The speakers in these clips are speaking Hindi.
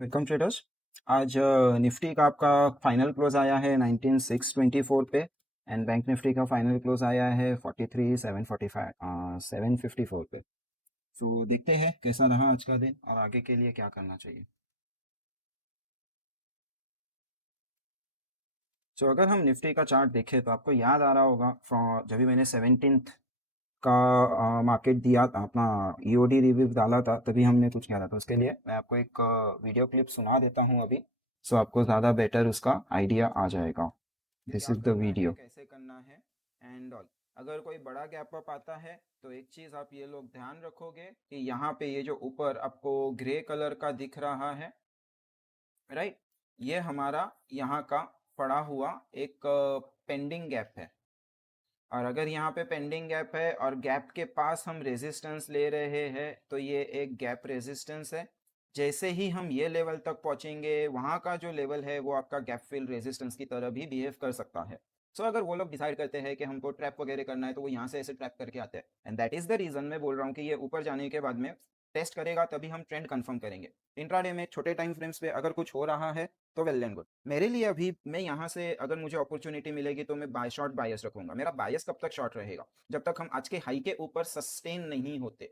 Welcome traders. आज निफ्टी का आपका फाइनल क्लोज आया है 19624 पे एंड बैंक निफ्टी का फाइनल क्लोज आया है 43745 754 पे। सो देखते हैं कैसा रहा आज का दिन और आगे के लिए क्या करना चाहिए। सो अगर हम निफ्टी का चार्ट देखें तो आपको याद आ रहा होगा जब भी मैंने 17th का मार्केट दिया था, अपना ईओडी रिव्यू डाला था, तभी हमने कुछ किया था। तो उसके लिए मैं आपको एक वीडियो क्लिप सुना देता हूँ अभी, सो आपको ज़्यादा बेटर उसका आइडिया आ जाएगा। This is the video. कैसे करना है एंड ऑल। अगर कोई बड़ा गैप अप आता है तो एक चीज आप ये लोग ध्यान रखोगे कि यहाँ पे ये जो ऊपर आपको ग्रे कलर का दिख रहा है, राइट, ये हमारा यहाँ का पड़ा हुआ एक पेंडिंग गैप है। और अगर यहाँ पे पेंडिंग गैप है और गैप के पास हम रेजिस्टेंस ले रहे हैं तो ये एक गैप रेजिस्टेंस है। जैसे ही हम ये लेवल तक पहुंचेंगे, वहाँ का जो लेवल है वो आपका गैप फिल रेजिस्टेंस की तरह भी बिहेव कर सकता है। सो अगर वो लोग डिसाइड करते हैं कि हमको ट्रैप वगैरह करना है तो वो यहाँ से ऐसे ट्रैप करके आते हैं। And that is the reason मैं बोल रहा हूँ कि ये ऊपर जाने के बाद में टेस्ट करेगा तभी हम ट्रेंड कंफर्म करेंगे। इंट्राडे में छोटे टाइम फ्रेम्स पे अगर कुछ हो रहा है तो वेल एंड गुड। मेरे लिए अभी मैं यहाँ से अगर मुझे अपॉर्चुनिटी मिलेगी तो मैं बाय शॉर्ट बायस रखूंगा। मेरा बायस कब तक शॉर्ट रहेगा? जब तक हम आज के हाई के ऊपर सस्टेन नहीं होते।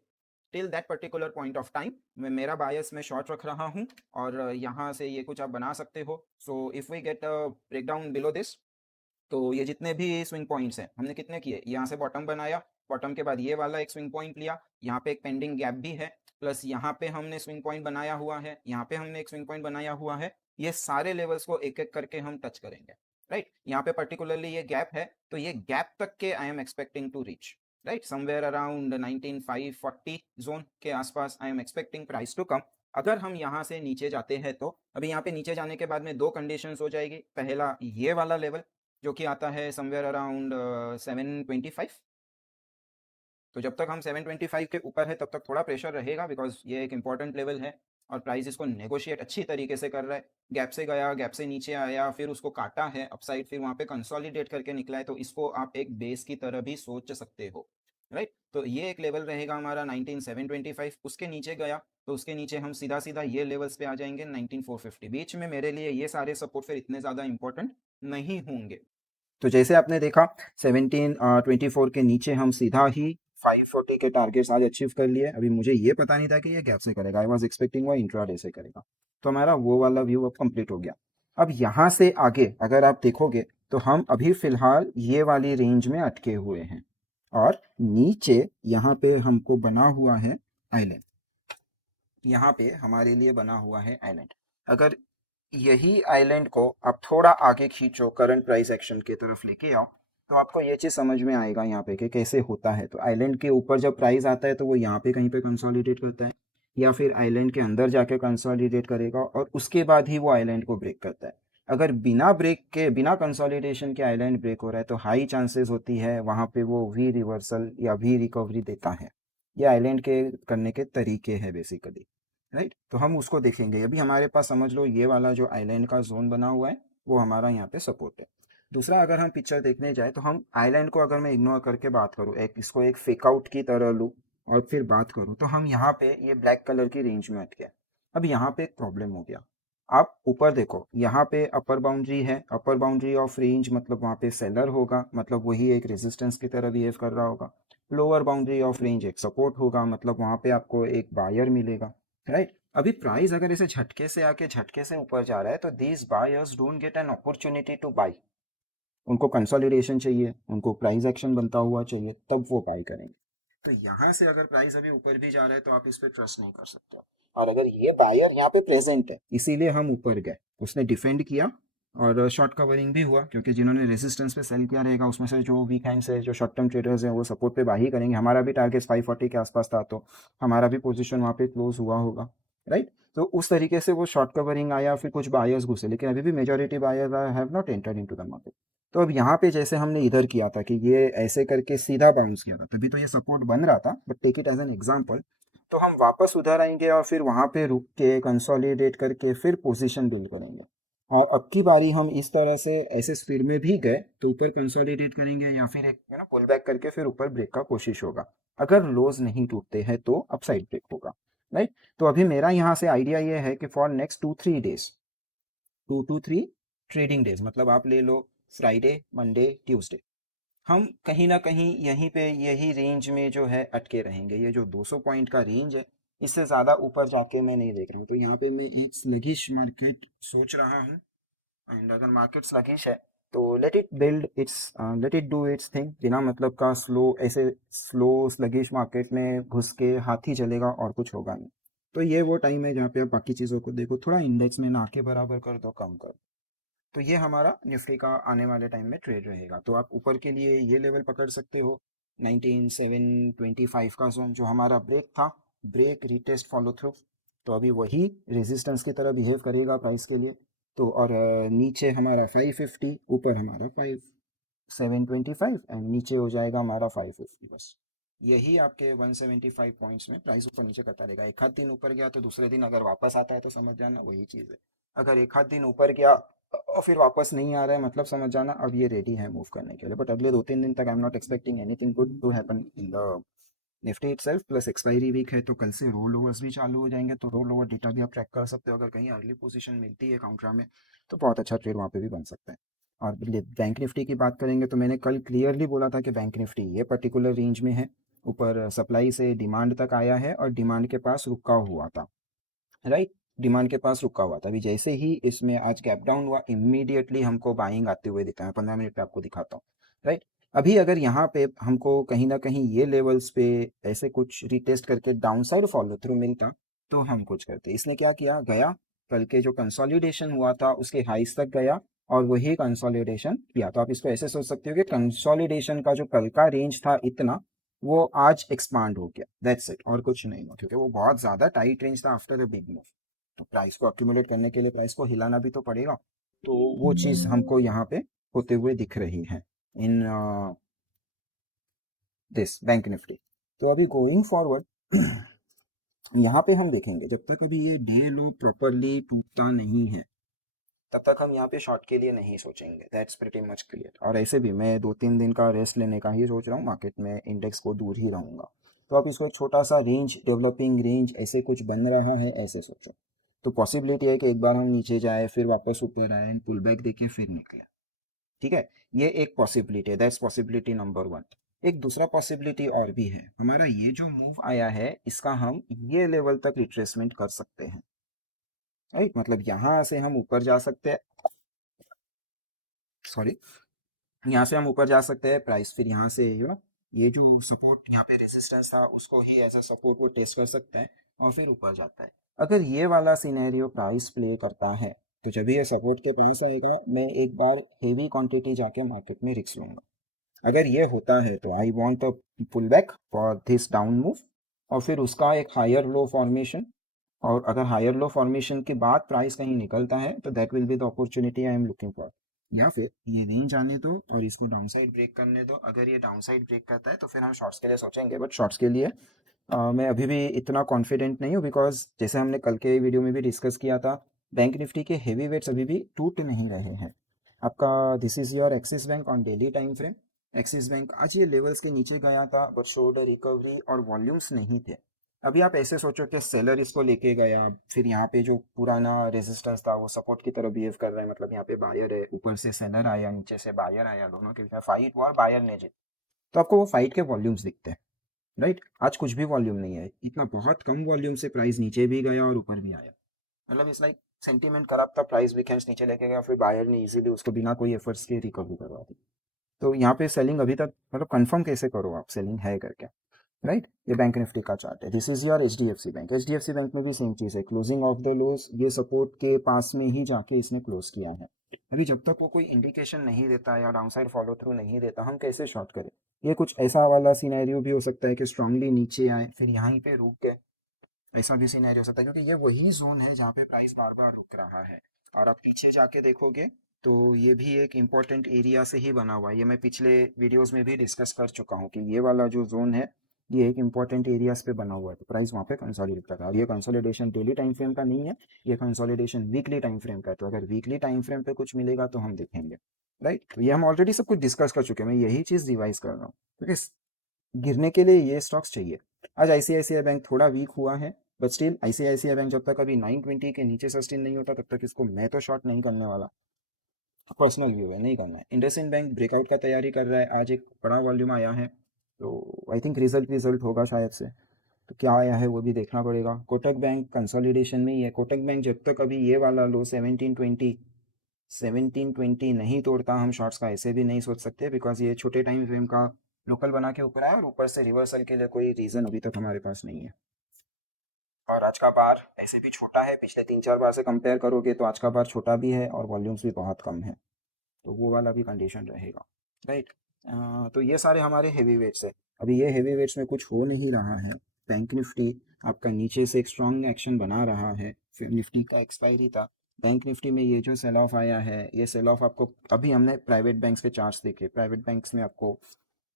Till that particular point of time मैं मेरा बायस में शॉर्ट रख रहा हूँ। और यहाँ से ये कुछ आप बना सकते हो। So if we get break down below this, तो ये जितने भी स्विंग पॉइंट्स हैं हमने कितने किए, यहाँ से बॉटम बनाया, बॉटम के बाद ये वाला एक स्विंग पॉइंट लिया, यहाँ पे एक पेंडिंग गैप भी है, प्लस यहाँ पे हमने स्विंग पॉइंट बनाया हुआ है, यहाँ पे हमने एक स्विंग पॉइंट बनाया हुआ है। ये सारे लेवल्स को एक एक करके हम टच करेंगे, राइट। यहाँ पे पर्टिकुलरली ये गैप है तो ये गैप तक के I am expecting to reach, right, somewhere around 19540 zone के आसपास I am expecting price to come. अगर हम यहाँ से नीचे जाते हैं तो अभी यहाँ पे नीचे जाने के बाद में दो कंडीशंस हो जाएगी। पहला ये वाला लेवल जो कि आता है समवेयर अराउंड 725। तो जब तक हम 725 के ऊपर है तब तक थोड़ा प्रेशर रहेगा, बिकॉज ये एक इंपॉर्टेंट लेवल है और प्राइस इसको नेगोशिएट अच्छी तरीके से कर रहा है। गैप से गया, गैप से नीचे आया, फिर उसको काटा है अपसाइड, फिर वहाँ पे कंसोलिडेट करके निकला है, तो इसको आप एक बेस की तरह भी सोच सकते हो, राइट। तो ये एक लेवल रहेगा हमारा 19725। उसके नीचे गया तो उसके नीचे हम सीधा सीधा ये लेवल्स पे आ जाएंगे 19450। बीच में मेरे लिए ये सारे सपोर्ट फिर इतने ज़्यादा इंपॉर्टेंट नहीं होंगे। तो जैसे आपने देखा 1724 के नीचे हम सीधा ही 540 के टारगेट्स आज अचीव कर लिए। अभी मुझे ये पता नहीं था कि ये गैप से करेगा, आई वाज एक्सपेक्टिंग वो इंट्राडे से करेगा। तो हमारा वो वाला व्यू अब कंप्लीट हो गया। अब यहाँ से आगे अगर आप देखोगे तो हम अभी फिलहाल ये वाली रेंज में अटके हुए हैं और नीचे यहाँ पे हमको बना हुआ है आइलैंड। यहाँ पे हमारे लिए बना हुआ है आइलैंड। अगर यही आइलैंड को आप थोड़ा आगे खींचो, करंट प्राइस एक्शन की तरफ लेके आओ, तो आपको ये चीज़ समझ में आएगा यहाँ पे कि कैसे होता है। तो आइलैंड के ऊपर जब प्राइस आता है तो वो यहाँ पे कहीं पे कंसोलिडेट करता है या फिर आइलैंड के अंदर जाके कंसोलिडेट करेगा और उसके बाद ही वो आइलैंड को ब्रेक करता है। अगर बिना ब्रेक के, बिना कंसोलिडेशन के आइलैंड ब्रेक हो रहा है तो हाई चांसेस होती है वहाँ पे वो वी रिवर्सल या वी रिकवरी देता है। ये आइलैंड के करने के तरीके हैं बेसिकली, राइट। तो हम उसको देखेंगे। अभी हमारे पास समझ लो ये वाला जो आइलैंड का जोन बना हुआ है वो हमारा यहाँ पे सपोर्ट है। दूसरा, अगर हम पिक्चर देखने जाए तो हम आइलैंड को अगर मैं इग्नोर करके बात करूँ, एक इसको एक फेक आउट की तरह लूँ और फिर बात करूँ, तो हम यहाँ पे ये ब्लैक कलर की रेंज में अटके। अब यहाँ पे एक प्रॉब्लम हो गया। आप ऊपर देखो, यहाँ पे अपर बाउंड्री है, अपर बाउंड्री ऑफ रेंज मतलब वहाँ पे सेलर होगा, मतलब वही एक रेजिस्टेंस की तरह बिहेव कर रहा होगा। लोअर बाउंड्री ऑफ रेंज एक सपोर्ट होगा, मतलब वहाँ पे आपको एक बायर मिलेगा, राइट। अभी प्राइस अगर इसे झटके से आके झटके से ऊपर जा रहा है तो these buyers don't get an opportunity two by. उनको कंसोलिडेशन चाहिए, उनको प्राइस एक्शन बनता हुआ चाहिए, तब वो बाई करेंगे। तो यहाँ से अगर प्राइस अभी ऊपर भी जा रहा है तो आप इस पर ट्रस्ट नहीं कर सकते। और अगर ये बायर यहाँ पे प्रेजेंट है इसीलिए हम ऊपर गए, उसने डिफेंड किया और शॉर्ट कवरिंग भी हुआ, क्योंकि जिन्होंने रेजिस्टेंस पे सेल किया रहेगा उसमें से जो वीक हैंड्स है, जो शॉर्ट टर्म ट्रेडर्स हैं, वो सपोर्ट पे बाई करेंगे। हमारा भी टारगेट 540 के आसपास था तो हमारा भी पोजीशन वहाँ पे क्लोज हुआ होगा, राइट। तो उस तरीके से वो शॉर्ट कवरिंग आया, फिर कुछ बायर्स घुसे, लेकिन अभी भी majority buyers have not entered into the market. तो अब यहाँ पे जैसे हमने इधर किया था कि ये ऐसे करके सीधा बाउंस किया था, तभी तो ये सपोर्ट बन रहा था, but take it as an example. तो हम वापस उधर आएंगे और फिर वहाँ पे रुक के कंसोलिडेट करके फिर पोजीशन बिल्ड करेंगे। और अब की बारी हम इस तरह से ऐसे स्पीड में भी गए तो ऊपर कंसोलिडेट करेंगे या फिर एक पुल बैक करके फिर ऊपर ब्रेक का कोशिश होगा। अगर लोज नहीं टूटते हैं तो अपसाइड ब्रेक होगा। राइट। तो अभी मेरा यहाँ से आइडिया ये है कि for next 2-3 days, 2 to 3 trading days, मतलब आप ले लो फ्राइडे, मंडे, ट्यूसडे, हम कहीं ना कहीं यहीं पे यही रेंज में जो है अटके रहेंगे। ये जो 200 पॉइंट का रेंज है, इससे ज़्यादा ऊपर जाके मैं नहीं देख रहा हूँ। तो यहाँ पे मैं एक स्लगिश मार्केट सोच रहा हूँ, एंड अगर मार्केट स्लगिश है तो let it do it's thing, बिना मतलब का स्लो, ऐसे स्लो स्लगिश मार्केट में घुस के हाथ ही चलेगा और कुछ होगा नहीं। तो ये वो टाइम है जहाँ पे आप बाकी चीज़ों को देखो, थोड़ा इंडेक्स में ना के बराबर कर दो, कम कर। तो ये हमारा निफ्टी का आने वाले टाइम में ट्रेड रहेगा। तो आप ऊपर के लिए ये लेवल पकड़ सकते हो, 19725 का जोन जो हमारा ब्रेक था, ब्रेक रिटेस्ट फॉलो थ्रू। तो अभी वही रेजिस्टेंस की तरह बिहेव करेगा प्राइस के लिए। तो और नीचे हमारा 550, ऊपर हमारा 725, एंड नीचे हो जाएगा हमारा 550। बस यही आपके 175 पॉइंट्स में प्राइस ऊपर नीचे करता रहेगा। एक आध दिन ऊपर गया तो दूसरे दिन अगर वापस आता है तो समझ जाना वही चीज़ है। अगर एक आध दिन ऊपर गया और फिर वापस नहीं आ रहा है, मतलब समझ जाना अब ये रेडी है मूव करने के लिए। बट अगले 2-3 दिन तक I am not expecting anything good to happen in the Nifty itself. Plus expiry week है तो कल से रोल ओवर्स भी चालू हो जाएंगे, तो रोल ओवर डेटा भी आप ट्रैक कर सकते हो। अगर कहीं अर्ली पोजीशन मिलती है काउंटर में तो बहुत अच्छा ट्रेड वहाँ पे भी बन सकता है। और बैंक निफ्टी की बात करेंगे तो मैंने कल क्लियरली बोला था कि बैंक निफ्टी ये पर्टिकुलर रेंज में है, ऊपर सप्लाई से डिमांड तक आया है और डिमांड के पास रुका हुआ था, राइट। डिमांड के पास रुका हुआ था। अभी जैसे ही इसमें आज गैप डाउन हुआ, इमीडिएटली हमको बाइंग आते हुए दिखा है। 15 मिनट पे आपको दिखाता हूँ, राइट। अभी अगर यहाँ पे हमको कहीं ना कहीं ये लेवल्स पे ऐसे कुछ रिटेस्ट करके डाउन साइड फॉलो थ्रू मिलता तो हम कुछ करते। इसने क्या किया, गया कल के जो कंसोलिडेशन हुआ था उसके हाइस तक गया और वही कंसोलिडेशन किया। तो आप इसको ऐसे सोच सकते हो कि कंसोलिडेशन का जो कल का रेंज था इतना, वो आज एक्सपांड हो गया, दैट्स इट, और कुछ नहीं हुआ, क्योंकि वो बहुत ज़्यादा टाइट रेंज था आफ्टर अ बिग मूव। तो प्राइस को अक्यूमुलेट करने के लिए प्राइस को हिलाना भी तो पड़ेगा। तो वो चीज़ हमको यहाँ पे होते हुए दिख रही है इन दिस बैंक निफ्टी। तो अभी गोइंग फॉरवर्ड यहाँ पे हम देखेंगे, जब तक अभी ये डे लो प्रॉपरली टूटता नहीं है तब तक हम यहाँ पे शॉर्ट के लिए नहीं सोचेंगे, दैट्स प्रीटी मच क्लियर। और ऐसे भी मैं 2-3 दिन का रेस्ट लेने का ही सोच रहा हूँ, मार्केट में इंडेक्स को दूर ही रहूँगा। तो आप इसको एक छोटा सा रेंज, डेवलपिंग रेंज ऐसे कुछ बन रहा है ऐसे सोचो। तो पॉसिबिलिटी है कि एक बार हम नीचे जाए फिर वापस ऊपर आए एंड पुल बैक देके फिर निकले, ठीक है। ये एक पॉसिबिलिटी है, दैट्स पॉसिबिलिटी नंबर 1। एक दूसरा पॉसिबिलिटी और भी है, हमारा ये जो मूव आया है इसका हम ये लेवल तक रिट्रेसमेंट कर सकते हैं, राइट। मतलब यहाँ से हम ऊपर जा सकते हैं, सॉरी, यहाँ से हम ऊपर जा सकते हैं प्राइस, फिर यहाँ से ये जो सपोर्ट यहाँ पे रेजिस्टेंस था उसको ही एज अ सपोर्ट वो टेस्ट कर सकते हैं और फिर ऊपर जाता है। अगर ये वाला सिनेरियो प्राइस प्ले करता है तो जब ये सपोर्ट के पास आएगा मैं एक बार हेवी क्वांटिटी जाके मार्केट में रिस्क लूंगा। अगर ये होता है तो I want a pull back for this down move, और फिर उसका एक हायर लो फॉर्मेशन। और अगर हायर लो फॉर्मेशन के बाद प्राइस कहीं निकलता है तो that will be the opportunity I am looking for. या फिर ये रेंज आने दो और इसको डाउन साइड ब्रेक करने दो। अगर ये डाउन साइड ब्रेक करता है तो फिर हम शॉर्ट्स के लिए सोचेंगे, बट शॉर्ट्स के लिए मैं अभी भी इतना कॉन्फिडेंट नहीं हूँ, बिकॉज जैसे हमने कल के वीडियो में भी डिस्कस किया था, बैंक निफ्टी के हेवी वेट्स अभी भी टूट नहीं रहे हैं। आपका this is your axis bank on daily time frame. Axis bank आज ये लेवल्स के नीचे गया था बट शोड रिकवरी और वॉल्यूम्स नहीं थे। अभी आप ऐसे सोचो कि सेलर इसको लेके गया, फिर यहाँ पे जो पुराना रेजिस्टेंस था वो सपोर्ट की तरह बिहेव कर रहा है, मतलब यहाँ पे बायर है, ऊपर से सेलर आया, नीचे से बायर आया, दोनों के बीच फाइट हुआ और बायर ने जीत। तो आपको वो फाइट के वॉल्यूम्स दिखते हैं, राइट। आज कुछ भी वॉल्यूम नहीं है, इतना बहुत कम वॉल्यूम से प्राइस नीचे भी गया और ऊपर भी आया। मतलब इस लाइक सेंटीमेंट खराब था, प्राइस वीकेंड्स नीचे लेके गया, फिर बायर ने इजीली उसको बिना कोई एफर्ट्स के रिकवरी करवा दी। तो यहाँ पे सेलिंग अभी तक, मतलब कंफर्म कैसे करो आप सेलिंग है करके, राइट। ये बैंक निफ्टी का चार्ट है, this is your HDFC bank. HDFC bank में भी सेम चीज़ है, क्लोजिंग ऑफ द लोज ये सपोर्ट के पास में ही जाके इसने क्लोज किया है। अभी जब तक वो कोई इंडिकेशन नहीं देता या डाउनसाइड फॉलो थ्रू नहीं देता हम कैसे शॉर्ट करें। ये कुछ ऐसा वाला सिनेरियो भी हो सकता है कि स्ट्रांगली नीचे आए फिर यहीं पे रुक गए, ऐसा भी सिनेरियो हो सकता है, क्योंकि ये वही जोन है जहाँ पे प्राइस बार बार रुक रहा है। और आप पीछे जाके देखोगे तो ये भी एक इम्पॉर्टेंट एरिया से ही बना हुआ है। ये मैं पिछले वीडियोस में भी डिस्कस कर चुका हूँ कि ये वाला जो जोन है ये एक इंपॉर्टेंट एरियाज पे बना हुआ है, तो प्राइस वहाँ पे कंसोलिडेट कर रहा है। और ये कंसोलिडेशन डेली टाइम फ्रेम का नहीं है, ये कंसोलिडेशन वीकली टाइम फ्रेम का है। तो अगर वीकली टाइम फ्रेम पे कुछ मिलेगा तो हम देखेंगे, राइट। तो ये हम ऑलरेडी सब कुछ डिस्कस कर चुके हैं, मैं यही चीज़ रिवाइज कर रहा हूँ, क्योंकि गिरने के लिए ये स्टॉक्स चाहिए। आज ICICI बैंक थोड़ा वीक हुआ है, बट स्टिल आईसीआईसीआई बैंक जब तक अभी 920 के नीचे सस्टेन नहीं होता तब तक इसको मैं तो शॉर्ट नहीं करने वाला। पर्सनल व्यू है, नहीं करना है। इंडसइंड बैंक ब्रेकआउट का तैयारी कर रहा है, आज एक बड़ा वॉल्यूम आया है, तो आई थिंक रिजल्ट होगा शायद से। तो क्या आया है वो भी देखना पड़ेगा। कोटक बैंक कंसोलिडेशन में ही है। कोटक बैंक जब तक अभी ये वाला लो 1720 नहीं तोड़ता, हम शॉर्ट्स का ऐसे भी नहीं सोच सकते, बिकॉज ये छोटे टाइम फ्रेम का लोकल बना के ऊपर आया और ऊपर से रिवर्सल के लिए कोई रीज़न अभी तक हमारे पास नहीं है। और आज का बार ऐसे भी छोटा है, पिछले 3-4 बार से कंपेयर करोगे तो आज का बार छोटा भी है और वॉल्यूम्स भी बहुत कम है, तो वो वाला भी कंडीशन रहेगा। राइट। तो ये सारे हमारे हेवी वेट्स है। अभी ये हेवी वेट्स में कुछ हो नहीं रहा है। बैंक निफ्टी आपका नीचे से एक स्ट्रॉन्ग एक्शन बना रहा है, फिर निफ्टी का एक्सपायरी था। बैंक निफ्टी में ये जो सेल ऑफ आया है, ये सेल ऑफ आपको, अभी हमने प्राइवेट बैंक्स के चार्ट्स देखे, प्राइवेट बैंक्स में आपको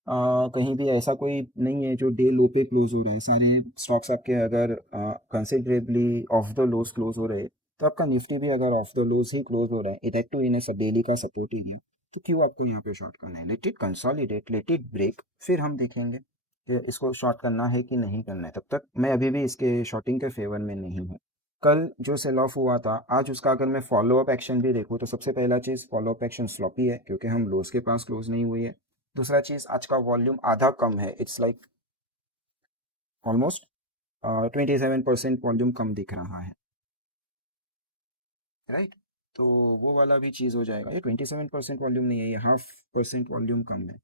कहीं भी ऐसा कोई नहीं है जो डे लो पे क्लोज हो रहे हैं। सारे स्टॉक्स आपके अगर considerably off the lows close हो रहे हैं, तो आपका निफ्टी भी अगर ऑफ द लोज ही क्लोज हो रहा है, इट टू इन डेली का सपोर्ट एरिया, तो क्यों आपको यहाँ पे शॉर्ट करना है? Let it consolidate, let it break, फिर हम देखेंगे कि इसको शॉर्ट करना है कि नहीं करना है। तब तक मैं अभी भी इसके शॉर्टिंग के फेवर में नहीं हूँ। कल जो सेल ऑफ हुआ था, आज उसका अगर मैं फॉलो अप एक्शन भी देखूँ, तो सबसे पहला चीज़ फॉलो अप एक्शन स्लॉपी है, क्योंकि हम लोज के पास क्लोज नहीं हुई है। दूसरा चीज़, आज का वॉल्यूम आधा कम है, इट्स लाइक ऑलमोस्ट 27% वॉल्यूम कम दिख रहा है। राइट। तो वो वाला भी चीज़ हो जाएगा। ये 27% वॉल्यूम नहीं है, ये 0.5% वॉल्यूम कम है,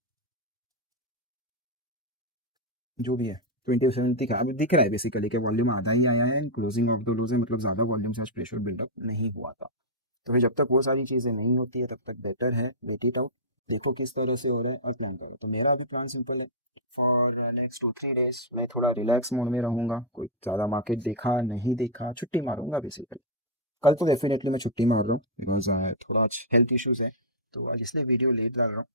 जो भी है। 27 दिख रहा है, अभी दिख रहा है बेसिकली कि वॉल्यूम आधा ही आया है, क्लोजिंग ऑफ द लोज है, मतलब ज़्यादा वॉल्यूम से आज प्रेशर बिल्डअप नहीं हुआ था। तो फिर जब तक वो सारी चीज़ें नहीं होती है तब तक बेटर है वेट इट आउट, देखो किस तरह से हो रहा है और प्लान करो। तो मेरा अभी प्लान सिंपल है, फॉर नेक्स्ट 2-3 डेज मैं थोड़ा रिलैक्स मोड में रहूँगा, कोई ज़्यादा मार्केट देखा नहीं देखा, छुट्टी मारूंगा बेसिकली। कल तो डेफिनेटली मैं छुट्टी मार रहा हूँ, बिकॉज थोड़ा आज हेल्थ इश्यूज़ है, तो आज इसलिए वीडियो लेट डाल रहा हूँ।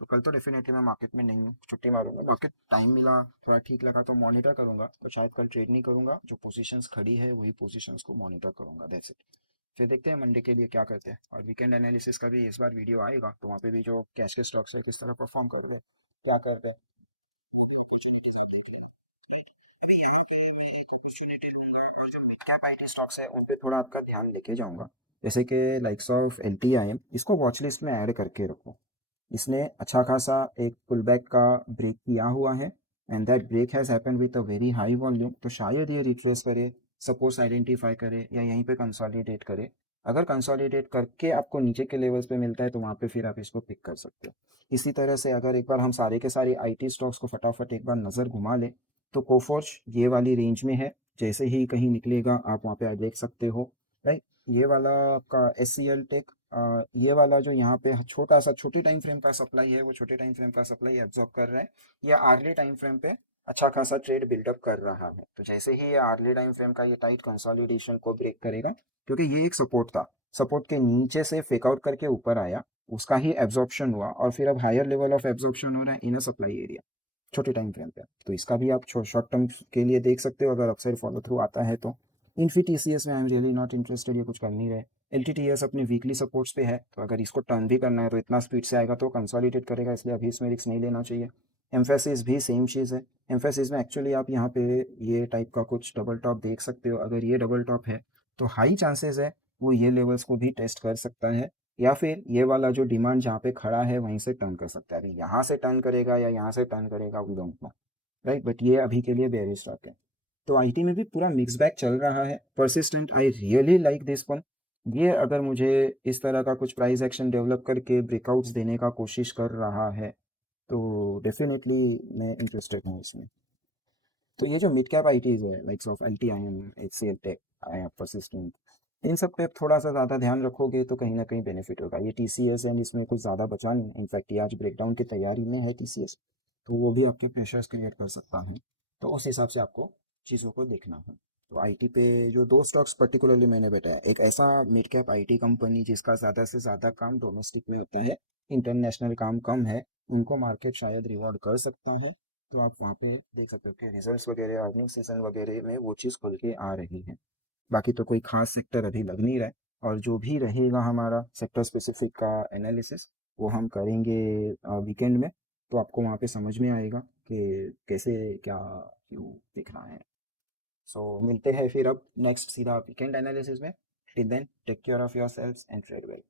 तो कल तो डेफिनेटली मैं मार्केट में नहीं हूँ, छुट्टी मारूंगा। मार्केट टाइम मिला, थोड़ा ठीक लगा तो मॉनिटर करूंगा, तो शायद कल ट्रेड नहीं करूंगा, जो पोजीशंस खड़ी है वही पोजीशंस को मॉनिटर करूंगा, दैट्स इट। फिर देखते हैं मंडे के लिए क्या करते हैं। और वीकेंड एनालिसिस का भी इस बार वीडियो आएगा, तो वहाँ पे भी जो कैश के स्टॉक्स है किस तरह परफॉर्म कर रहे हैं, क्या कर रहे हैं। कैप आईटी स्टॉक्स है उन पे थोड़ा आपका ध्यान लेके जाऊंगा, जैसे कि likes of L T I M, इसको वॉच लिस्ट में ऐड करके रखो। इसने अच्छा खासा एक पुल बैक का ब्रेक किया हुआ है, and that break has happen with a very high volume, तो शायद ये रिट्रेस करे, सपोर्ट्स आइडेंटिफाई करे या यहीं पे कंसोलिडेट करे। अगर कंसोलिडेट करके आपको नीचे के लेवल्स पे मिलता है तो वहाँ पे फिर आप इसको पिक कर सकते हो। इसी तरह से अगर एक बार हम सारे के सारे आईटी स्टॉक्स को फटाफट एक बार नज़र घुमा ले, तो कोफोर्ज ये वाली रेंज में है, जैसे ही कहीं निकलेगा आप वहाँ पे देख सकते हो। राइट। ये वाला आपका एस सी एल टेक, ये वाला जो यहाँ पे छोटा सा छोटे टाइम फ्रेम का सप्लाई है, वो छोटे टाइम फ्रेम का सप्लाई एब्जॉर्ब कर रहा है, या आर्ली टाइम फ्रेम पे अच्छा खासा ट्रेड बिल्डअप कर रहा है। तो जैसे ही ये आर्ली टाइम फ्रेम का ये टाइट कंसोलिडेशन को ब्रेक करेगा, क्योंकि ये एक सपोर्ट था, सपोर्ट के नीचे से फेक आउट करके ऊपर आया, उसका ही एब्जॉर्प्शन हुआ और फिर अब हायर लेवल ऑफ एब्जॉर्प्शन हो रहा है इन अ सप्लाई एरिया, छोटे टाइम फ्रेम पे। तो इसका भी आप शॉर्ट टर्म के लिए देख सकते हो, अगर अपसाइड फॉलो थ्रू आता है तो। इन्फी टी सी एस में I am really not interested, ये कुछ कर नहीं रहे। एल टी टी एस अपने वीकली सपोर्ट्स पे है, तो अगर इसको टर्न भी करना है तो इतना स्पीड से आएगा तो कंसोलिडेट करेगा, इसलिए अभी इसमें रिस्क नहीं लेना चाहिए। एम्फेसिस भी सेम चीज़ है। एम्फेसिस में एक्चुअली आप यहाँ पे ये टाइप का कुछ डबल टॉप देख सकते हो, अगर ये डबल टॉप है तो हाई चांसेस है वो ये लेवल्स को भी टेस्ट कर सकता है, या फिर ये वाला जो डिमांड जहाँ पे खड़ा है वहीं से टर्न कर सकता है। अभी यहाँ से टर्न करेगा या यहाँ से टर्न करेगा we don't know. Right, but ये अभी के लिए बेयरिश स्टॉक है। तो आईटी में भी पूरा मिक्स बैग चल रहा है। Persistent I really like this one. ये अगर मुझे इस तरह का कुछ प्राइस एक्शन डेवलप करके ब्रेकआउट्स देने का कोशिश कर रहा है तो डेफिनेटली मैं इंटरेस्टेड हूँ इसमें। तो ये जो मिड कैप आई टीज है, likes of L T I M, H C L tech, persistent, इन सब पे थोड़ा सा ज़्यादा ध्यान रखोगे तो कहीं ना कहीं बेनिफिट होगा। ये टी सी एस एंड इसमें कुछ ज़्यादा बचा नहीं, इनफैक्ट ये आज ब्रेकडाउन की तैयारी में है टी सी एस, तो वो भी आपके प्रेशर्स क्रिएट कर सकता है। तो उस हिसाब से आपको चीज़ों को देखना है। तो आईटी पे जो दो स्टॉक्स पर्टिकुलरली मैंने बताया, एक ऐसा मिड कैप आईटी कंपनी जिसका ज़्यादा से ज़्यादा काम डोमेस्टिक में होता है, इंटरनेशनल काम कम है, उनको मार्केट शायद रिवॉर्ड कर सकता है। तो आप वहाँ पे देख सकते हो कि रिजल्ट्स वगैरह अर्निंग सीजन वगैरह में वो चीज़ खुल के आ रही है। बाकी तो कोई खास सेक्टर अभी लग नहीं रहा है, और जो भी रहेगा हमारा सेक्टर स्पेसिफिक का एनालिसिस वो हम करेंगे वीकेंड में, तो आपको वहाँ पे समझ में आएगा कि कैसे क्या क्यों दिख रहा है। सो मिलते हैं फिर अब नेक्स्ट सीधा वीकेंड एनालिसिस में. Till then take care of your selves and trade well.